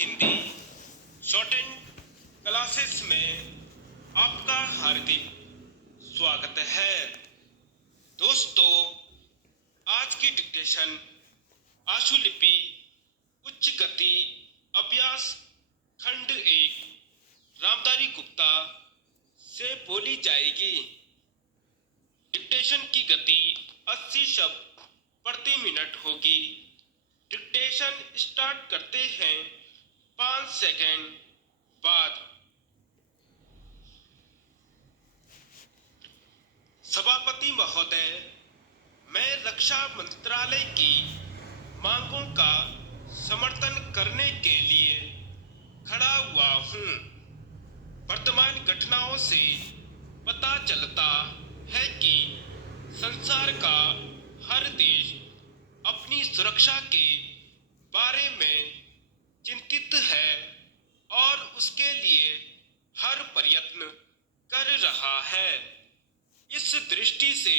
Hindi short and classes में आपका हार्दिक स्वागत है। दोस्तों, आज की डिक्टेशन आशुलिपि उच्च गति अभ्यास खंड 1 रामधारी गुप्ता से बोली जाएगी। डिक्टेशन की गति 80 शब्द प्रति मिनट होगी। डिक्टेशन स्टार्ट करते हैं 5 सेकंड बाद। सभापति महोदय, मैं रक्षा मंत्रालय की मांगों का समर्थन करने के लिए खड़ा हुआ हूं। वर्तमान घटनाओं से पता चलता है कि संसार का हर देश अपनी सुरक्षा के बारे में चिंतित है और उसके लिए हर प्रयत्न कर रहा है। इस दृष्टि से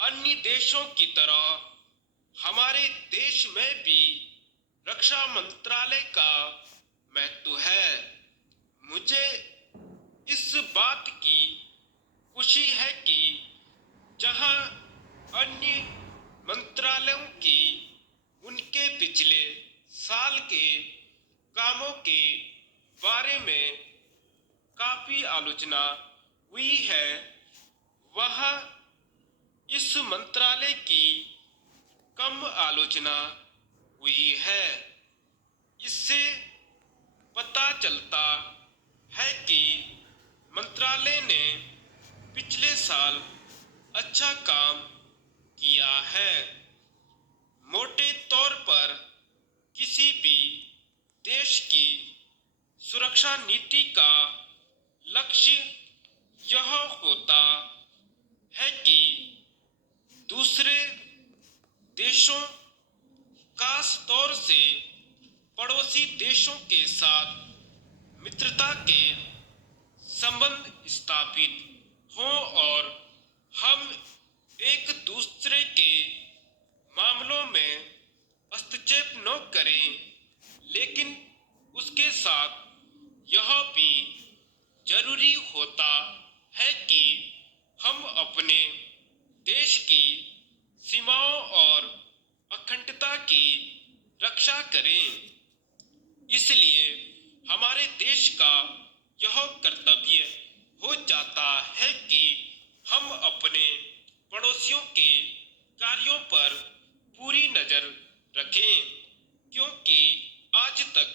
अन्य देशों की तरह हमारे देश में भी रक्षा मंत्रालय का महत्व है। मुझे इस बात की खुशी है कि जहां अन्य मंत्रालयों की उनके पिछले साल के कामों के बारे में काफी आलोचना हुई है, वहां इस मंत्रालय की कम आलोचना हुई है। इससे पता चलता है कि मंत्रालय ने पिछले साल अच्छा काम किया है। मोटे तौर पर किसी भी देश की सुरक्षा नीति का लक्ष्य यह होता है कि दूसरे देशों, खास तौर से पड़ोसी देशों के साथ मित्रता के संबंध स्थापित हों और हम एक दूसरे के मामलों में हस्तक्षेप न करें। लेकिन उसके साथ यह भी जरूरी होता है कि हम अपने देश की सीमाओं और अखंडता की रक्षा करें। इसलिए हमारे देश का यह कर्तव्य हो जाता है कि हम अपने पड़ोसियों के कार्यों पर पूरी नजर रखें, क्योंकि आज तक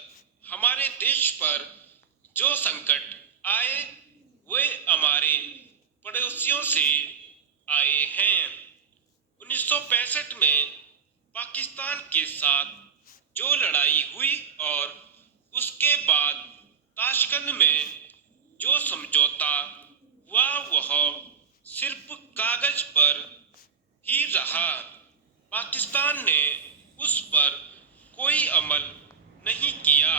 हमारे देश पर जो संकट आए वे हमारे पड़ोसियों से आए हैं। 1965 में पाकिस्तान के साथ जो लड़ाई हुई और उसके बाद ताशकंद में जो समझौता हुआ वह सिर्फ कागज पर ही रहा। पाकिस्तान ने उस पर कोई अमल नहीं किया।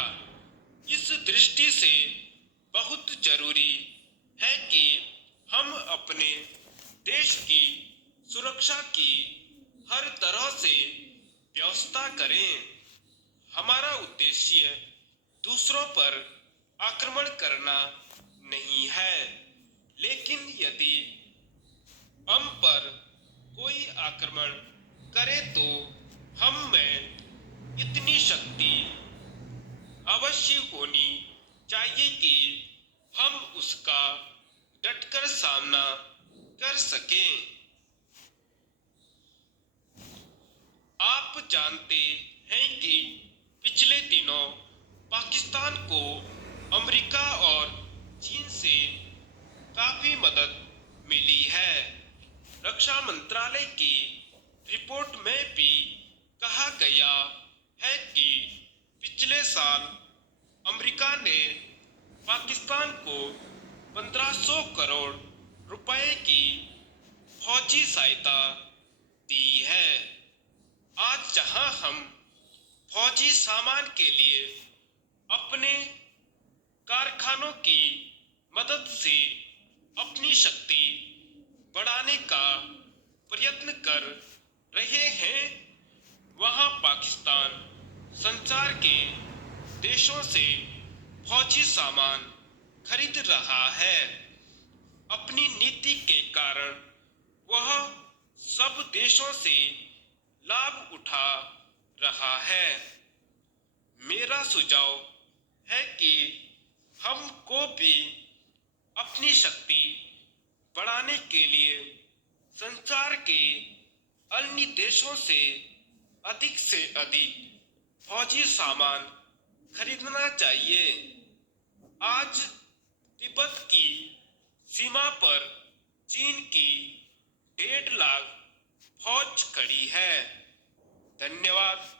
इस दृष्टि से बहुत जरूरी है कि हम अपने देश की सुरक्षा की हर तरह से व्यवस्था करें। हमारा उद्देश्य दूसरों पर आक्रमण करना नहीं है, लेकिन यदि हम पर कोई आक्रमण करे तो हम में इतनी शक्ति अवश्य होनी चाहिए कि हम उसका डटकर सामना कर सकें। आप जानते हैं कि पिछले दिनों पाकिस्तान को अमेरिका और चीन से काफी मदद मिली है। रक्षा मंत्रालय की रिपोर्ट में भी कहा गया है कि पिछले साल अमेरिका ने पाकिस्तान को 1500 करोड़ रुपए की फौजी सहायता दी है। आज जहां हम फौजी सामान के लिए अपने कारखानों की मदद से अपनी शक्ति बढ़ाने का प्रयत्न कर रहे हैं, वहां पाकिस्तान संसार के देशों से फौजी सामान खरीद रहा है। अपनी नीति के कारण वह सब देशों से लाभ उठा रहा है। मेरा सुझाव है कि हमको भी अपनी शक्ति बढ़ाने के लिए संसार के अन्य देशों से अधिक फौजी सामान खरीदना चाहिए। आज तिब्बत की सीमा पर चीन की 1.5 लाख फौज खड़ी है। धन्यवाद।